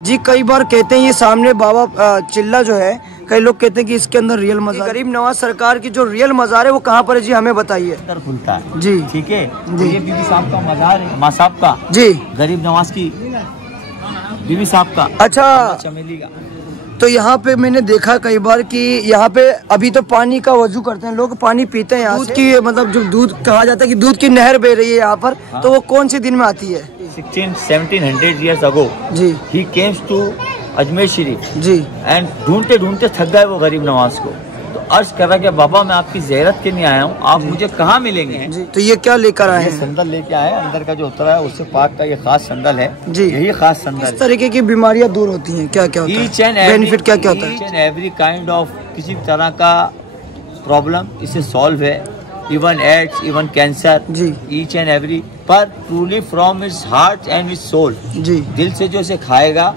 जी कई बार कहते हैं ये सामने बाबा चिल्ला जो है, कई लोग कहते हैं कि इसके अंदर रियल मज़ार, गरीब नवाज सरकार की जो रियल मज़ार है वो कहाँ पर है जी, हमें बताइए। अंदर खुलता है जी, ठीक है जी। ये बीबी साहब का मज़ार है, माँ साहब का जी, गरीब नवाज की बीबी साहब का, अच्छा। चमेली का। तो यहाँ पे मैंने देखा कई बार कि यहाँ पे अभी तो पानी का वजू करते हैं लोग, पानी पीते हैं यहाँ से। दूध की मतलब जो दूध कहा जाता है कि दूध की नहर बह रही है यहाँ पर, हाँ। तो वो कौन से दिन में आती है? 1700 years ago जी, he came to Ajmer Sharif ji, and ढूंढते ढूंढते थक गए वो गरीब नवाज को, तो अर्ज कर रहा कि बाबा मैं आपकी ज़ियारत के लिए आया हूँ, आप मुझे कहाँ मिलेंगे। जी। तो ये क्या लेकर आए ये हैं? संदल लेके आए, अंदर का जो उतरा है उससे पाक का ये खास संदल है जी। यही खास संदल किस तरीके की बीमारियां दूर होती हैं, क्या क्या होता ईच है, एंड बेनिफिट क्या क्या होता है? Each and every kind of किसी भी तरह का प्रॉब्लम इससे सॉल्व है, इवन एड्स, इवन कैंसर, जी, ईच एंड एवरी, पर truly from his heart and his soul, जी, दिल से जो इसे खाएगा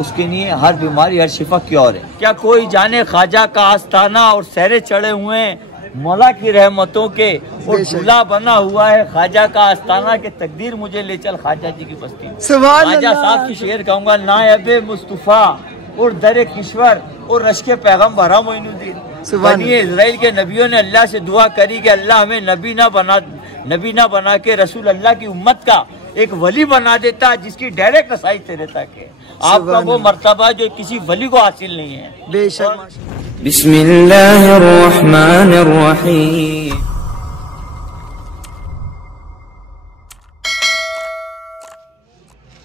उसके लिए हर बीमारी हर शिफा क्योर है। क्या कोई जाने ख्वाजा का आस्ताना और सहरे चढ़े हुए मौला की रहमतों के, और झूला बना हुआ है ख्वाजा का आस्ताना के, तकदीर मुझे ले चल ख्वाजा जी की बस्ती। ख्वाजा साहब की शेर कहूँगा, नायबे मुस्तफा और दरे किश्वर और रश्के पैगम भरा मोइनुद्दीन। बनी इजराइल के नबियों ने अल्लाह से दुआ करी कि अल्लाह हमें नबी ना बना के रसूल अल्लाह की उम्मत का एक वली बना देता जिसकी डायरेक्ट रसाई तेरे तक है। आपका वो मर्तबा जो किसी वली को हासिल नहीं है। बेशक। बिस्मिल्लाहिर्रहमानिर्रहीम।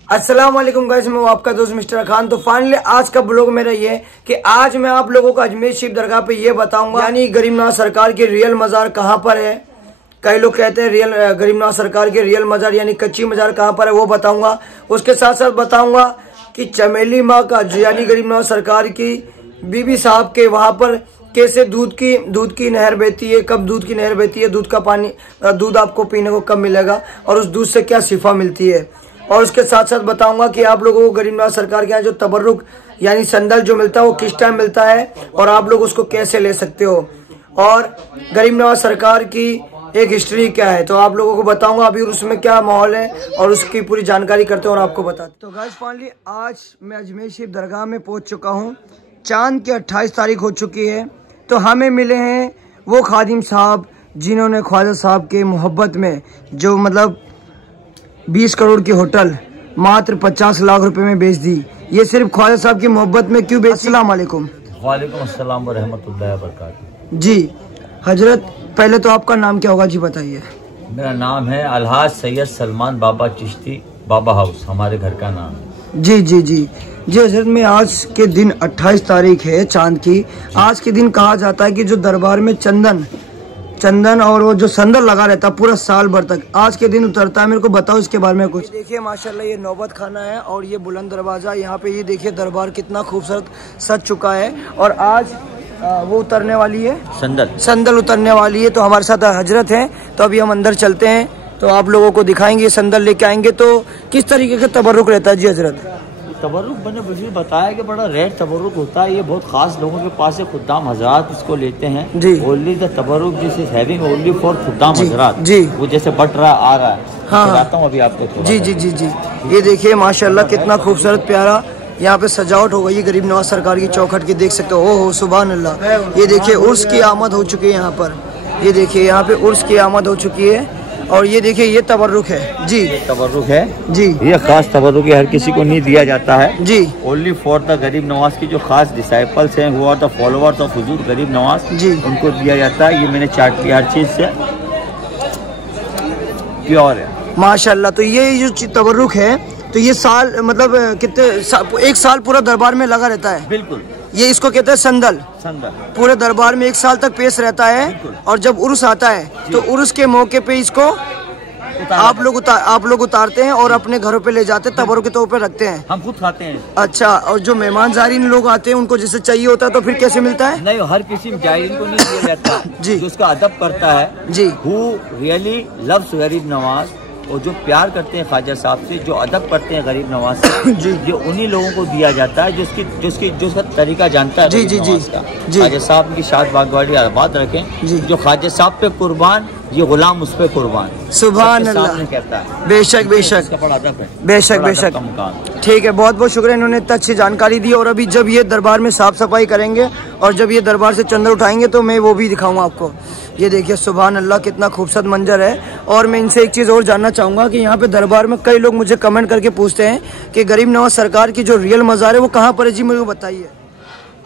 अस्सलाम वालेकुम गाइस, मैं हूं आपका दोस्त मिस्टर खान। तो फाइनली आज का ब्लॉग मेरा ये है कि आज मैं आप लोगों को अजमेर शरीफ दरगाह पे ये बताऊंगा, यानी गरीब नवाज सरकार की रियल मज़ार कहाँ पर है। कई लोग कहते हैं रियल गरीब नवाज सरकार की रियल मज़ार यानी कच्ची मज़ार कहाँ पर है, वो बताऊंगा। उसके साथ साथ बताऊंगा कि चमेली माँ का यानी गरीब नवाज सरकार की बीबी साहब के वहां पर कैसे दूध की नहर बहती है, कब दूध की नहर बहती है, दूध का पानी, दूध आपको पीने को कब मिलेगा और उस दूध से क्या शिफा मिलती है। और उसके साथ साथ बताऊंगा कि आप लोगों को गरीब नवाज सरकार के यहाँ जो तबर्रुक यानी संदल जो मिलता है वो किस टाइम मिलता है और आप लोग उसको कैसे ले सकते हो, और गरीब नवाज सरकार की एक हिस्ट्री क्या है, तो आप लोगों को बताऊंगा अभी उसमें क्या माहौल है और उसकी पूरी जानकारी करते हैं और आपको बताते। तो गाइस फाइनली आज मैं अजमेर शरीफ दरगाह में पहुंच चुका हूँ। चांद की 28 तारीख हो चुकी है, तो हमें मिले हैं वो खादिम साहब जिन्होंने ख्वाजा साहब के मोहब्बत में जो मतलब 20 करोड़ की होटल मात्र 50 लाख रुपए में बेच दी। ये सिर्फ ख्वाजा साहब की मोहब्बत में क्यों बेच? अस्सलाम वालेकुम। वालेकुम अस्सलाम व रहमतुल्लाहि व बरकातुहू। जी हजरत, पहले तो आपका नाम क्या होगा जी, बताइए। मेरा नाम है अलहाज सैयद सलमान बाबा चिश्ती, बाबा हाउस हमारे घर का नाम है। जी जी जी जी हजरत, में आज के दिन 28 तारीख है चांद की। आज के दिन कहा जाता है कि जो दरबार में चंदन और वो जो संदल लगा रहता है पूरा साल भर तक, आज के दिन उतरता है। मेरे को बताओ इसके बारे में कुछ। देखिए माशाल्लाह ये नौबत खाना है और ये बुलंद दरवाजा, यहाँ पे ये देखिए दरबार कितना खूबसूरत सज चुका है और आज वो उतरने वाली है, संदल उतरने वाली है। तो हमारे साथ हजरत हैं, तो अभी हम अंदर चलते हैं तो आप लोगों को दिखाएंगे, संदल लेके आएंगे। तो किस तरीके का तबर्रुक रहता है जी हजरत? तबर्रुक मैंने वैसे बताया कि बड़ा रेयर तबर्रुक होता है, ये बहुत खास लोगों के पास से खुद्दाम हजरात इसको लेते हैं जी। ओनली द तबर्रुक this is having only for खुद्दाम हजरात जी। वो जैसे बट रहा आ रहा है, हाँ बताता हूँ अभी आपको। जी जी जी जी ये देखिए माशाल्लाह कितना खूबसूरत प्यारा यहाँ पे सजावट हो गई है गरीब नवाज सरकार की चौखट की, देख सकते हो। ओहो सुभान अल्लाह। ये देखिए उर्स की आमद हो चुकी है यहाँ पर, ये देखिए यहाँ पे उर्स की आमद हो चुकी है और ये देखिए ये तबर्रुक है जी, ये तबर्रुक है जी। ये खास तबर्रुक हर किसी को नहीं दिया जाता है जी, ओनली फॉर द गरीब नवाज की जो खास डिसाइपल्स हैं, वो आर द फॉलोअर्स ऑफ हुजूर गरीब नवाज जी, उनको दिया जाता है। ये मैंने चार्ट किया, हर चीज से प्योर है माशाल्लाह। तो ये जो तबर्रुक है तो ये साल मतलब एक साल पूरा दरबार में लगा रहता है। बिल्कुल, ये इसको कहते हैं संदल। पूरे दरबार में एक साल तक पेश रहता है और जब उर्स आता है तो उर्स के मौके पे इसको आप लोग उतारते हैं और अपने घरों पे ले जाते हैं, तबर्रुक के तौर पे रखते हैं। हम खुद खाते हैं। अच्छा, और जो मेहमान ज़ायरीन लोग आते हैं उनको जैसे चाहिए होता है तो फिर कैसे मिलता है? नहीं, हर किसी ज़ायरीन को नहीं दिया जाता जी, जो उसका अदब करता है जी, हु रियली लव्स गरीब नवाज और जो प्यार करते हैं ख्वाजा साहब से, जो अदब करते हैं गरीब नवाज से जी, ये उन्हीं लोगों को दिया जाता है जो उसका तरीका जानता है जी जी जी। ख्वाजा साहब की शाद बागवाड़ी आबाद रखें जी, जो ख्वाजा साहब पे कुर्बान ये गुलाम उस पे कुर्बान। सुभान अल्लाह कहता है। बेशक बेशक बेशक बेशक। ठीक है, बहुत बहुत शुक्रिया, इन्होंने इतना अच्छी जानकारी दी। और अभी जब ये दरबार में साफ सफाई करेंगे और जब ये दरबार से चंदन उठाएंगे तो मैं वो भी दिखाऊंगा आपको। ये देखिए सुभान अल्लाह, कितना खूबसूरत मंजर है। और मैं इनसे एक चीज़ और जानना चाहूँगा कि यहाँ पे दरबार में कई लोग मुझे कमेंट करके पूछते हैं कि गरीब नवाज सरकार की जो रियल मज़ार है वो कहाँ पर है जी, मुझे बताइए।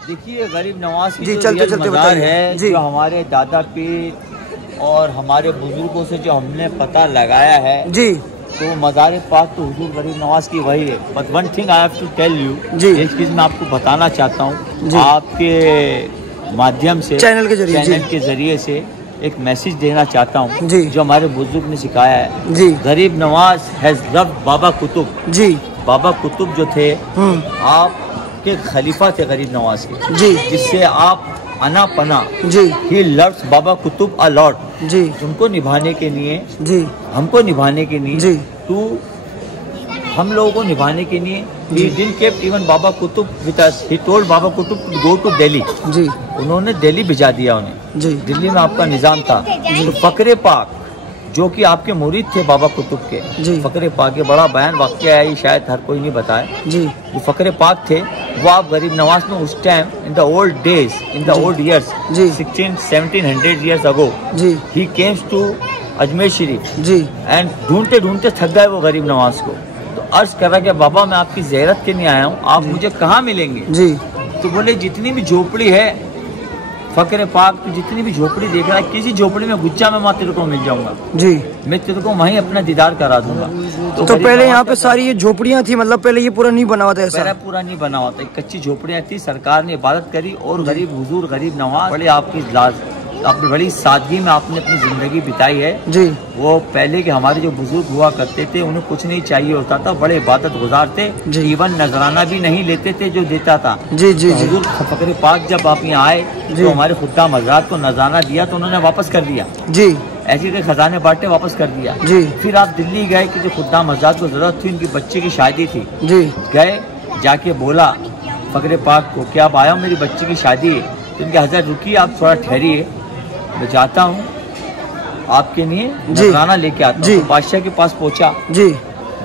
देखिए गरीब नवाज की जी, जो चलते चलते मज़ार है, जी, जो हमारे दादा पीर और हमारे बुजुर्गों से जो हमने पता लगाया है जी, तो मज़ार पाक तो हुजूर गरीब नवाज की वही है। But one thing I have to tell you, एक चीज़ मैं आपको बताना चाहता हूँ आपके माध्यम से, चैनल के जरिए से एक मैसेज देना चाहता हूँ जो हमारे बुजुर्ग ने सिखाया है जी। गरीब नवाज हैज लव्ड बाबा कुतुब जी। बाबा कुतुब जो थे आपके खलीफा थे गरीब नवाज के जी, जिससे आप अना पना जी। He loves Baba Qutub a lot जी। उनको निभाने के लिए जी, हमको निभाने के लिए जी, हम लोगों को निभाने के लिए he didn't kept even Baba Qutub with us. He told Baba Qutub to go to Delhi. जी। उन्होंने दिल्ली भिजा दिया उन्हें जी। दिल्ली में आपका निजाम था तो फकरे पाक जो कि आपके मुरीद थे बाबा कुतुब के जी। फकरे पाक के बड़ा बयान वाक्य है, ये शायद हर कोई नहीं बताए जी। जो फकरे पाक थे वो आप गरीब नवाज में उस time in the old days, in the old years 1700 years ago जी, he came to Ajmer Sharif ji and ढूंढते ढूंढते थक गए वो गरीब नवाज को। तो अर्ज कर रहा कि बाबा मैं आपकी ज़ियारत के लिए आया हूँ, आप मुझे कहाँ मिलेंगे जी। तो बोले जितनी भी झोपड़ी है फकरे पाक तो जितनी भी झोपड़ी देख रहा है, किसी झोपड़ी में गुच्चा में मैं तेरे को मिल जाऊंगा जी, मैं तेरे को वहीं अपना दीदार करा दूंगा। तो पहले यहाँ पे सारी ये झोपड़ियाँ थी, मतलब पहले ये पूरा नहीं बना हुआ था ऐसा? पहले पूरा नहीं बना हुआ था, कच्ची झोपड़ियाँ थी, सरकार ने इबादत करी और गरीब हुजूर गरीब नवाज बड़े अपनी बड़ी सादगी में आपने अपनी जिंदगी बिताई है जी। वो पहले के हमारे जो बुजुर्ग हुआ करते थे उन्हें कुछ नहीं चाहिए होता था, बड़े इबादत गुजार थे, इवन नजराना भी नहीं लेते थे जो देता था जी जी। हुजूर फकरे पाक जब आप यहाँ आए तो हमारे खुदा मज़ार को नजराना दिया तो उन्होंने वापस कर दिया जी, ऐसे के खजाने बांटे वापस कर दिया जी। फिर आप दिल्ली गए कि जो खुदा मज़ार को जरूरत थी, उनकी बच्चे की शादी थी जी, गए जाके बोला फकरे पाक को कि आप आया मेरी बच्ची की शादी है, तो उनके हज़रत रुकिए आप थोड़ा ठहरिए, मैं जाता हूँ आपके लिए नजराना लेके आता हूँ। तो बादशाह के पास पहुँचा जी,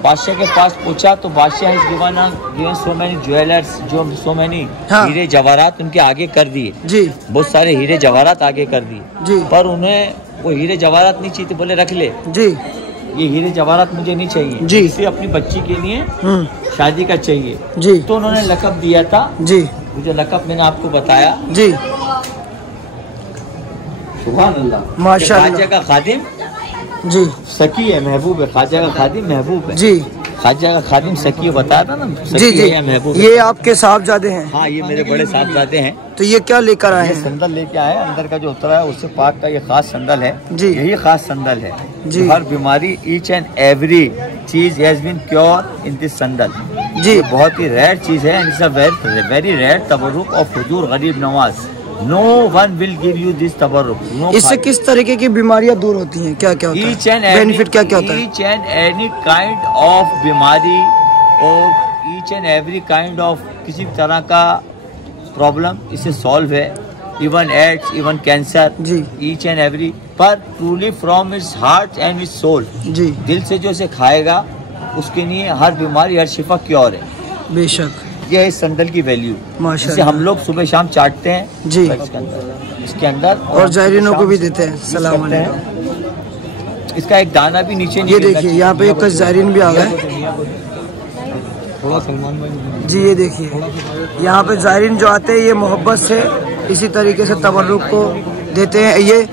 बादशाह के पास पहुँचा तो बादशाह इस दीवाना सो मैनी ज्वेलर्स, जो सो मैनी हीरे जवाहरात उनके आगे कर दिए जी, बहुत सारे हीरे जवाहरात आगे कर दिए जी। पर उन्हें वो हीरे जवाहरात नहीं चाहिए, बोले रख ले जी, ये हीरे जवाहरात मुझे नहीं चाहिए जी, इसे अपनी बच्ची के लिए शादी का चाहिए जी। तो उन्होंने लक़ब दिया था जी, जो लक़ब मैंने आपको बताया जी। सुभान अल्लाह, माशाअल्लाह। ख्वाजा का खादिम जी सकी है, महबूब है, ख्वाजा का खादिम महबूब है जी, ख्वाजा का खादिम सकी बताया था ना जी जी। महबूब ये आपके साहबजादे हैं? हाँ ये मेरे बड़े साहबजादे हैं। तो ये क्या लेकर आए हैं? संदल लेके आए, अंदर का जो उतरा है उससे पाक का ये खास संदल है जी, यही खास संदल है जी। हर बीमारी ईच एंड एवरी चीज has been cure in this संदल जी, बहुत ही रेयर चीज है, वेरी रेयर तबरुक ऑफ हुजूर गरीब Nawaz. No one will give you this तबरुक। इससे किस तरीके की बीमारियां दूर होती हैं, क्या क्या होता है, बेनिफिट क्या क्या होता है? Each and any kind of बीमारी और each and every kind of किसी तरह का प्रॉब्लम इससे सॉल्व है, इवन एड्स, इवन कैंसर जी, each and every, पर truly from its heart and its soul जी, दिल से जो इसे खाएगा उसके लिए हर बीमारी हर शिफा क्योर है। बेशक ये है इस संदल की वैल्यू, जिसे हम लोग सुबह शाम चाटते हैं जी, इसके अंदर और जायरीनों को भी देते हैं सलाम अलैकुम। इसका एक दाना भी नीचे नहीं, ये देखिए यहाँ पे एक जायरीन भी आ गए जी। ये देखिए यहाँ पे जायरीन जो आते हैं ये मोहब्बत से इसी तरीके से तबर्रुक को देते हैं। ये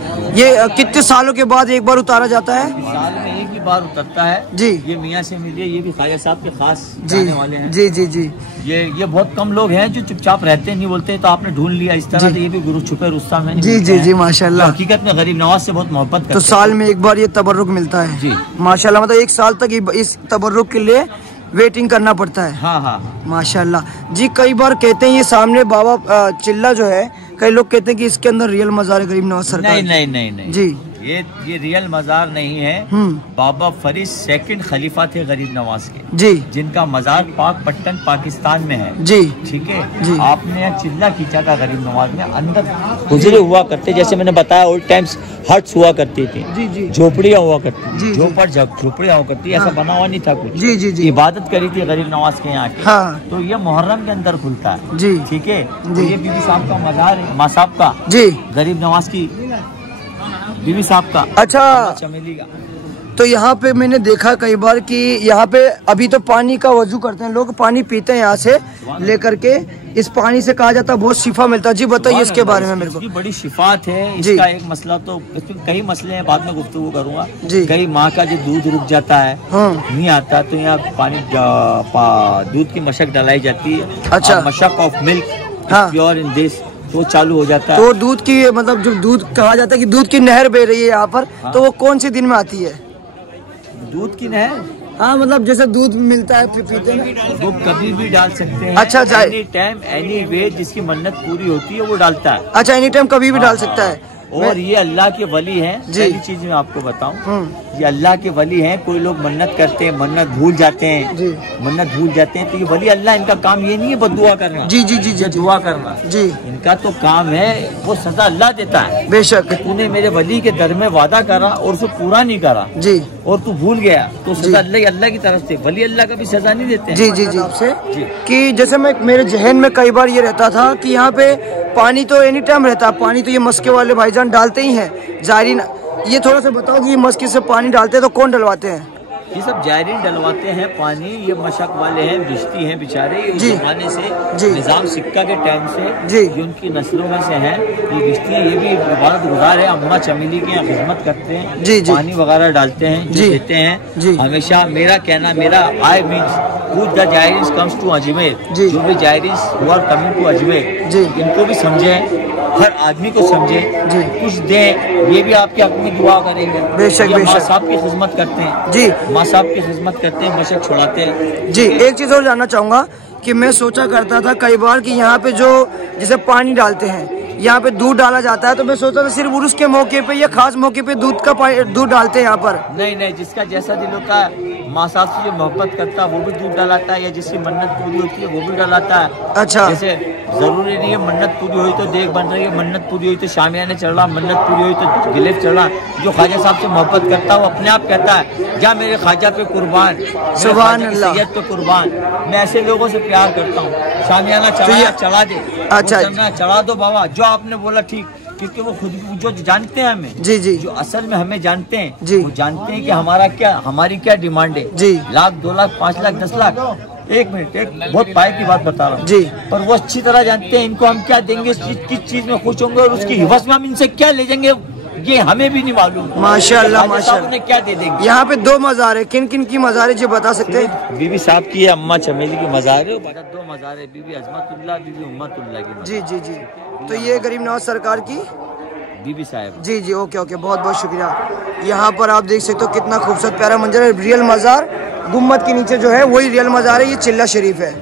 कितने सालों के बाद एक बार उतारा जाता है? साल में एक ही बार उतरता है जी। ये मियाँ से मिलिए, ये भी ख्वाजा साहब के खास जाने वाले हैं जी जी जी। ये बहुत कम लोग हैं जो चुपचाप रहते हैं, नहीं बोलते, तो आपने ढूंढ लिया इस तरह। तो ये भी गुरु छुपे रुस्तम है जी जी जी माशाल्लाह। हकीकत में गरीब नवाज से बहुत मोहब्बत करते हैं। तो साल में एक बार ये तबर्रुक मिलता है जी माशाल्लाह, मतलब एक साल तक इस तबर्रुक के लिए वेटिंग करना पड़ता है। हाँ हाँ माशाल्लाह जी। कई बार कहते हैं ये सामने बाबा चिल्ला जो है, कई लोग कहते हैं कि इसके अंदर रियल मज़ार गरीब नवाज सरकार। नहीं नहीं नहीं नहीं जी, ये रियल मजार नहीं है। बाबा फरीद सेकंड खलीफा थे गरीब नवाज के जी, जिनका मजार पाकपट्टन पाकिस्तान में है जी, ठीक है जी। आपने चिल्ला खींचा था गरीब नवाज में, अंदर गुजरे हुआ करते, जैसे मैंने बताया ओल्ड टाइम्स हट्स हुआ करती थी, जी, जी, झोपड़ियाँ हुआ करती, जी, झोपड़ियाँ हुआ करती, ऐसा बना हुआ नहीं था कुछ। जी, जी, जी। इबादत करी थी गरीब नवाज के यहाँ की। हाँ। तो ये मुहर्रम के अंदर खुलता है जी, ठीक है। तो जी। ये बीबी साहब का मजार है, माँ साहब का, जी, गरीब नवाज की बीबी साहब का, अच्छा। चमेली का। तो यहाँ पे मैंने देखा कई बार कि यहाँ पे अभी तो पानी का वजू करते हैं लोग, पानी पीते हैं यहाँ से लेकर के, इस पानी से कहा जाता है बहुत शिफा मिलता है। जी बताइए इसके बारे में मेरे को। बड़ी शिफात है इसका एक मसला, तो इसमें कई मसले हैं, बाद में गुफ्तगू करूंगा। कई माँ का जो दूध रुक जाता है नहीं आता, तो यहाँ पानी दूध की मशक डालाई जाती है। अच्छा, मशक of milk pure in this, तो चालू हो जाता है। तो दूध की मतलब जो दूध कहा जाता है कि दूध की नहर बह रही है यहाँ पर, तो वो कौन से दिन में आती है? दूध की नहर, हाँ मतलब जैसे दूध मिलता है पीते हैं, वो कभी भी डाल सकते हैं। अच्छा, एनी टाइम एनी वे, जिसकी मन्नत पूरी होती है वो डालता है। अच्छा, एनी टाइम कभी भी डाल सकता है। और ये अल्लाह के वली हैं। पहली चीज मैं आपको बताऊं, ये अल्लाह के वली हैं। कोई लोग मन्नत करते हैं, मन्नत भूल जाते हैं, मन्नत भूल जाते हैं, तो ये वली अल्लाह, इनका काम ये नहीं है बददुआ करना। जी, जी, जी, जी, दुआ करना जी, इनका तो काम है, वो सजा अल्लाह देता है। बेशक। तूने मेरे वली के दर में वादा करा और उसे पूरा नहीं करा जी, और तू भूल गया, तो सजा अल्लाह की तरफ से, वली अल्लाह का भी सजा नहीं देते। जी, जी, जी, आपसे कि जैसे मैं मेरे जहन में कई बार ये रहता था कि यहाँ पे पानी तो एनी टाइम रहता है, पानी तो ये मस्के वाले भाईजान डालते ही हैं। जायरीन, ये थोड़ा सा बताओ कि ये मस्के से पानी डालते हैं तो कौन डलवाते हैं? ये सब जायरीन डलवाते हैं पानी, ये मशक वाले हैं, बिश्ती हैं बेचारे, उस जमाने से निजाम सिक्का के टाइम से जो उनकी नस्लों में से हैं। ये बिश्ती, ये भी इबादत गुजार है, अम्मा चमेली की यहाँ खिदमत करते हैं, पानी वगैरह डालते हैं, देते हैं हमेशा। मेरा कहना, मेरा आई मीन्स who the जायरीन comes to अजमेर, जो भी जायरीन who are coming to Ajmer, इनको भी समझें, हर आदमी को समझे, कुछ दें, ये भी आपके हक में दुआ करेंगे। बेशक, बेशक। माँ साहब की खिदमत करते हैं जी, माँ साहब की खिदमत करते हैं, मशक छुड़ाते हैं। जी, एक चीज और जानना चाहूंगा कि मैं सोचा करता था कई बार कि यहाँ पे जो जैसे पानी डालते हैं, यहाँ पे दूध डाला जाता है, तो मैं सोचता था सिर्फ उर्स के मौके पे या खास मौके पे दूध डालते हैं यहाँ पर। नहीं, जिसका जैसा दिल होता है, माँ साहब से जो मोहब्बत करता है वो भी दूध डालाता है, या जिसकी मन्नत पूरी होती है वो भी डालाता है। अच्छा, जैसे जरूरी नहीं है मन्नत पूरी हुई तो देख बन रही है, मन्नत पूरी हुई तो शामियाने चढ़ रहा, मन्नत पूरी हुई तो गिलेफ चढ़ रहा। जो ख्वाजा साहब से मोहब्बत करता है वो अपने आप कहता है, जा मेरे ख्वाजा पे कुर्बान, सुभान अल्लाह, सैयद पे कुर्बान। मैं ऐसे लोगों से प्यार करता हूँ। शामियाना चढ़ा दे, अच्छा चढ़ा दो बाबा, जो आपने बोला ठीक, क्योंकि वो खुद जो जानते हैं हमें, जी, जो असल में हमें जानते हैं, वो जानते हैं कि हमारी क्या डिमांड है। 1 लाख 2 लाख 5 लाख 10 लाख, एक मिनट, एक बहुत पाए की बात बता रहा हूँ जी, पर वो अच्छी तरह जानते हैं इनको हम क्या देंगे, किस चीज में खुश होंगे और उसकी हिवस में हम इनसे क्या ले जाएंगे, ये हमें भी नहीं मालूम। माशाल्लाह, माशाल्लाह। क्या दे देंगे? यहाँ पे 2 मज़ार है, किन किन की मज़ार है जो बता सकते हैं? बीबी साहब की है, अम्मा चमेली की मज़ार है, 2 मज़ार है, बीबी अजमतुल्लाह, बीबी उम्मतुल्लाह की। जी, जी, जी। तो ये गरीब नवाज सरकार की बीबी साहब। जी, जी, ओके, ओके, बहुत बहुत शुक्रिया। यहाँ पर आप देख सकते हो कितना खूबसूरत प्यारा मंजर है। रियल मज़ार गुम्मत के नीचे जो है वही रियल मज़ार है, ये चिल्ला शरीफ है।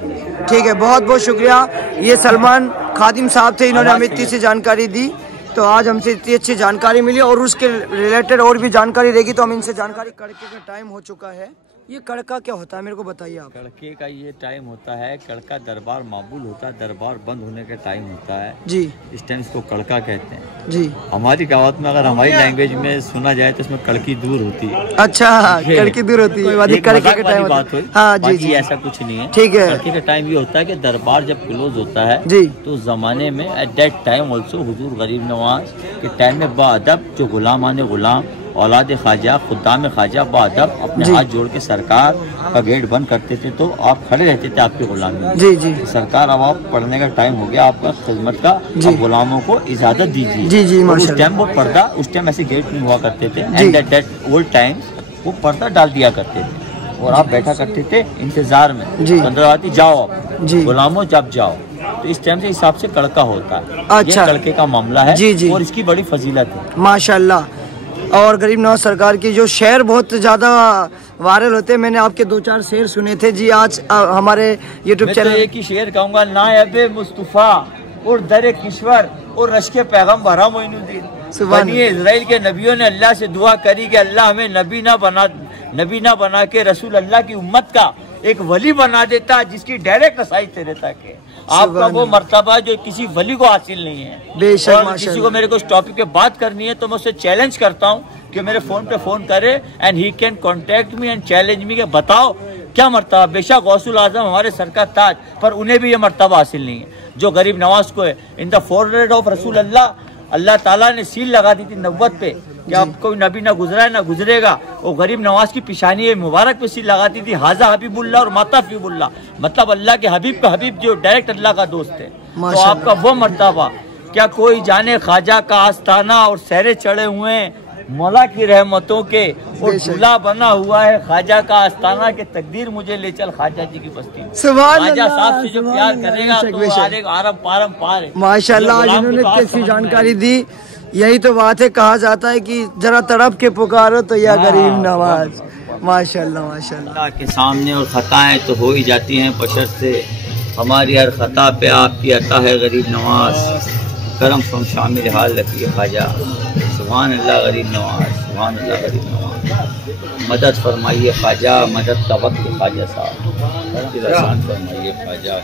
ठीक है, बहुत बहुत शुक्रिया। ये सलमान खादिम साहब थे, इन्होंने हमें इतनी सी जानकारी दी, तो आज हमसे इतनी अच्छी जानकारी मिली, और उसके रिलेटेड और भी जानकारी रहेगी तो हम इनसे जानकारी। कड़के का टाइम हो चुका है। ये कड़का क्या होता है, मेरे को बताइए आप। कड़के का ये टाइम होता है, कड़का दरबार माबूल होता है, दरबार बंद होने का टाइम होता है जी, इस टाइम इसको कड़का कहते हैं जी। हमारी गावत में अगर हमारी लैंग्वेज में सुना जाए तो इसमें कड़की दूर होती है। अच्छा, कड़की दूर होती है, कड़के का टाइम बात हुई। हाँ जी, जी, ऐसा कुछ नहीं है, ठीक है। कड़के का टाइम ये होता है कि दरबार जब क्लोज होता है जी, तो जमाने में एट दैट टाइम ऑल्सो हुजूर गरीब नवाज के टाइम में बाअदब जो गुलाम आने गुलाम, औलाद ख्वाजा, खुद्दाम ख्वाजा बाअदब अपने हाथ जोड़ के सरकार का गेट बंद करते थे, तो आप खड़े रहते थे आपकी गुलामी में। जी, जी। सरकार अब आप पढ़ने का टाइम हो गया आपका खिदमत का, अब गुलामों को इजाजत दीजिए। जी, जी, उस टाइम वो पर्दा, उस टाइम ऐसे गेट नहीं हुआ करते थे, and at that old time वो पर्दा डाल दिया करते थे और आप बैठा करते थे इंतजार में, 15 आती जाओ गुलामों जब जाओ। तो इस टाइम से हिसाब से कड़का होता है। अच्छा, कड़के का मामला है जी, जी। और इसकी बड़ी फजीलत है माशाल्लाह। और गरीब नवाज सरकार की जो शेर बहुत ज्यादा वायरल होते हैं, मैंने आपके 2-4 शेर सुने थे जी आज हमारे यूट्यूब चैनल। एक ही शेर कहूँगा, नायब मुस्तफा और दर किश्वर और रश्के पैगम्बर मोइनुद्दीन। बनी इजराइल के नबियों ने अल्लाह से दुआ करी कि अल्लाह हमें नबी ना बना के रसूल अल्लाह की उम्मत का एक वली बना देता जिसकी डायरेक्ट रसाई तेरे तक है। आपका वो मर्तबा जो किसी वली को हासिल नहीं है। और किसी को मेरे को इस टॉपिक पे बात करनी है तो मैं उससे चैलेंज करता हूँ कि मेरे फोन पे फोन करे and he can contact me and challenge me कि बताओ क्या मर्तबा। बेशक गौसुल आजम हमारे सर का ताज, पर उन्हें भी ये मर्तबा हासिल नहीं है जो गरीब नवाज को है। इन द फोरहेड ऑफ रसूल अल्लाह ताला ने सील लगा दी थी नबुव्वत पे कि अब कोई नबी ना गुजरा है ना गुजरेगा। वो गरीब नवाज की पिशानी मुबारक पे सील लगाती थी, हाजा हबीबुल्ला और माता हबीबुल्ला, मतलब अल्लाह के हबीब का हबीब जो डायरेक्ट अल्लाह का दोस्त है। तो आपका वो मर्तबा क्या कोई जाने ख्वाजा का आस्ताना और सहरे चढ़े हुए मौला की रहमतों के और झूला बना हुआ है ख्वाजा का आस्ताना के तकदीर मुझे ले चल ख्वाजा जी की बस्ती। ख्वाजा साहब से जो प्यार करेगा तो आरम पारम पार है। माशाल्लाह आज इन्होंने कैसी जानकारी दी। यही तो बात है, कहा जाता है कि जरा तड़प के पुकारो तो या गरीब नवाज। माशाल्लाह माशाल्लाह के सामने और खताएं तो हो ही जाती हैं बशर से, हमारी हर खता पे आपकी अता है गरीब नवाज। करम फम शामिल हाल रखिए ख्वाजा, सुभान अल्लाह गरीब नवाज, सुभान अल्लाह गरीब नवाज। मदद फरमाइए ख्वाजा, मदद का वक्त ख्वाजा साहब, आसान फरमाइए ख्वाजा।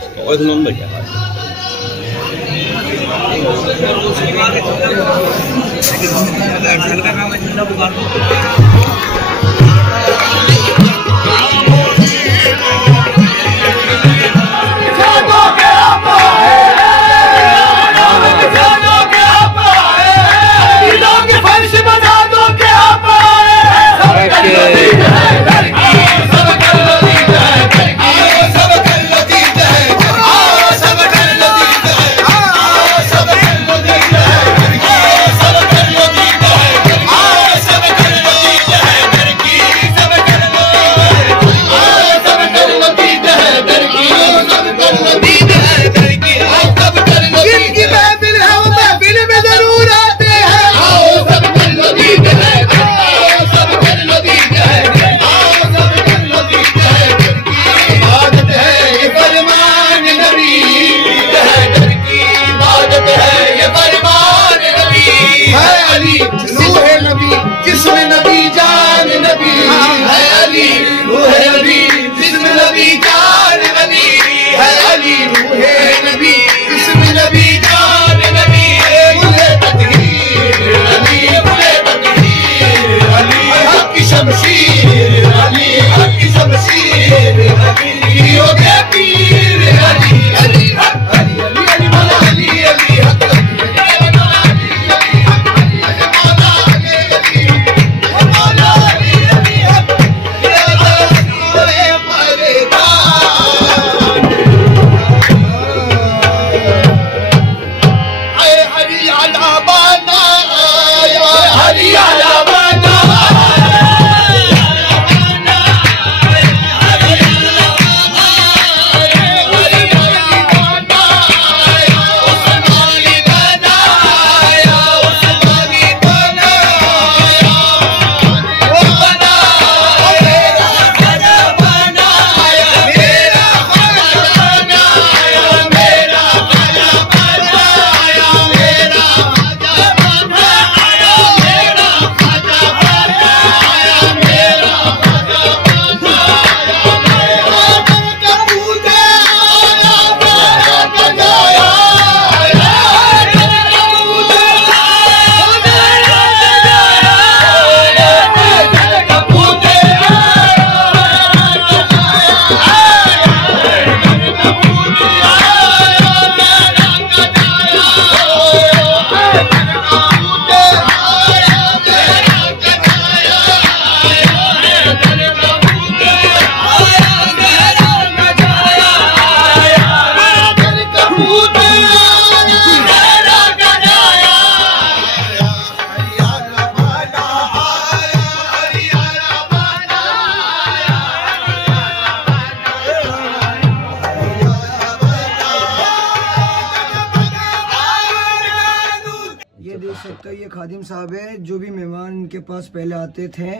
सकते हो ये खादिम साहब है, जो भी मेहमान इनके पास पहले आते थे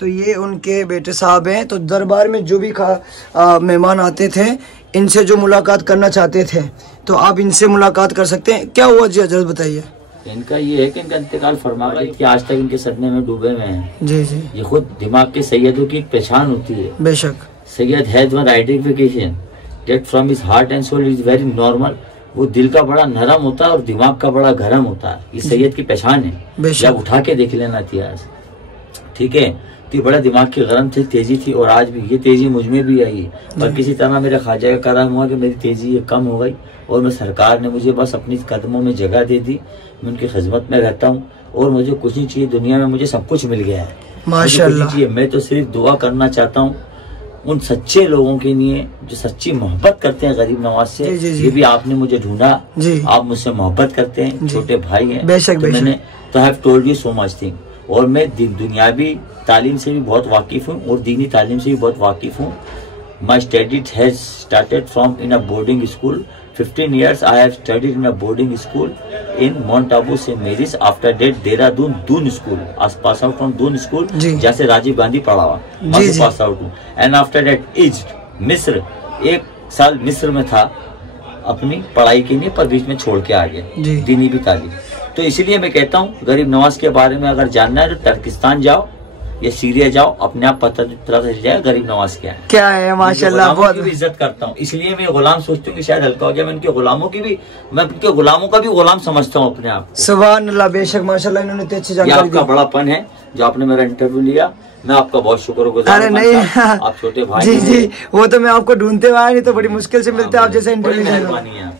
तो ये उनके बेटे साहब हैं। तो दरबार में जो भी मेहमान आते थे इनसे जो मुलाकात करना चाहते थे तो आप इनसे मुलाकात कर सकते हैं। क्या हुआ जी हजरत बताइए। इनका ये है कि इनका इंतकाल फरमा गई कि आज तक इनके सदमे में डूबे हुए हैं। जी जी। ये खुद दिमाग के सैयदों की पहचान होती है। बेशक। Syed has one identification that from his heart and soul is very normal. वो दिल का बड़ा नरम होता है और दिमाग का बड़ा गरम होता है। ये सैयद की पहचान है। जब उठा के देख लेना इतिहास, ठीक है। तो बड़ा दिमाग की गरम थी, तेजी थी, और आज भी ये तेजी मुझ में भी आई है। पर किसी तरह मेरे ख्वाजा का करम हुआ कि मेरी तेजी ये कम हो गई, और मैं सरकार ने मुझे बस अपनी कदमों में जगह दे दी। मैं उनकी खिदमत में रहता हूँ और मुझे कुछ नहीं चाहिए दुनिया में, मुझे सब कुछ मिल गया है। माशाअल्लाह। चाहिए, मैं तो सिर्फ दुआ करना चाहता हूँ उन सच्चे लोगों के लिए जो सच्ची मोहब्बत करते हैं गरीब नवाज से। ये भी आपने मुझे ढूंढा, आप मुझसे मोहब्बत करते हैं, छोटे भाई हैं। बेशक तो मैंने तो have told you so much thing. और मैं दुनियावी तालीम से भी बहुत वाकिफ हूँ और दीनी तालीम से भी बहुत वाकिफ हूँ। My study has started from in a boarding school. 15 years I have studied in a boarding school in Mount Abu St. Mary's. After that, Dehradun Doon School. I pass out from Doon School. जैसे राजीव गांधी पढ़ा हुआ, pass out हूँ। And after that Egypt, मिस्र, 1 साल मिस्र में था अपनी पढ़ाई के लिए, पर बीच में छोड़ के आ गया दीनी भी तालीम। तो इसलिए मैं कहता हूँ गरीब नवाज के बारे में अगर जानना है तो टर्किस्तान जाओ या सीरिया जाओ, अपने आप पता चल जाए गरीब नवाज क्या है। माशाल्लाह, बहुत इज्जत करता हूँ, इसलिए मैं गुलाम सोचता हूँ कि शायद हल्का हो जाए। मैं उनके गुलामों का भी गुलाम समझता हूँ अपने आप। सुभान अल्लाह, बेशक माशाल्लाह, इन्होंने इतनी अच्छी जानकारी दी। आपका बड़ापन है जो आपने मेरा इंटरव्यू लिया, मैं आपका बहुत शुक्रगुजार। अरे नहीं, आप छोटे भाई। जी जी, वो तो मैं आपको ढूंढते हुए आया, नहीं तो बड़ी मुश्किल से मिलते आप जैसे इंटरव्यू।